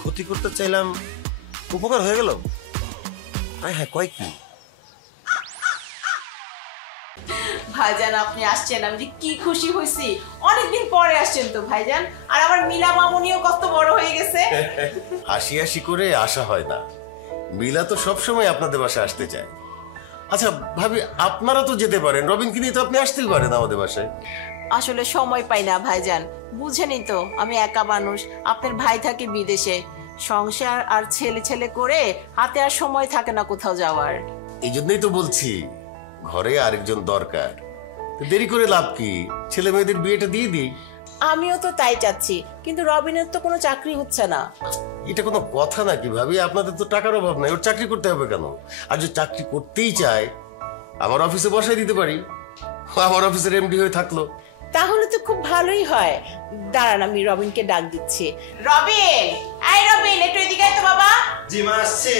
ক্ষতি করতে চাইলাম, উপকার হয়ে গেল। হ্যাঁ, কয় কি? ভাইজান আপনি আসছেন, আমি যে কি খুশি হয়েছি। অনেকদিন পরে আসছেন তো ভাইজান। আর আমার মিলা মামুনিও কত বড় হয়ে গেছে। হাসি হাসি করে আসা হয় না, মিলা তো সবসময় আপনাদের বাসায় আসতে চায়। আচ্ছা ভাবি, আপনারা তো যেতে পারেন, রবিনকে নিয়ে তো আপনি আসতেই পারেন আমাদের বাসায়। আসলে সময় পাই না ভাইজান, বুঝেনই তো আমি একা মানুষ। আপনার ভাই থাকে বিদেশে, সংসার আর ছেলে ছেলে করে হাতে আর সময় থাকে না কোথাও যাওয়ার। এই জন্যই তো বলছি ঘরে আরেকজন দরকার। দেরি করে লাভ কি, ছেলে মেয়েদের বিয়েটা দিয়ে দিই। আমিও তো তাই চাচ্ছি, কিন্তু রবিনের তো কোনো চাকরি হচ্ছে না। এটা কোনো কথা নাকি ভাবি? আপনাদের তো টাকার অভাব নাই, ওর চাকরি করতে হবে কেন? আর যদি চাকরি করতেই চায়, আমার অফিসে বসাই দিতে পারি, আমার অফিসের এমডি হয়ে থাকলো। তাহলে তো খুব ভালোই হয়। দাঁড়ান, আমি রবিনকে ডাক দিচ্ছি। রবিন, এই রবিন, একটু এদিকে আয় তো বাবা। জি মা, আসছে।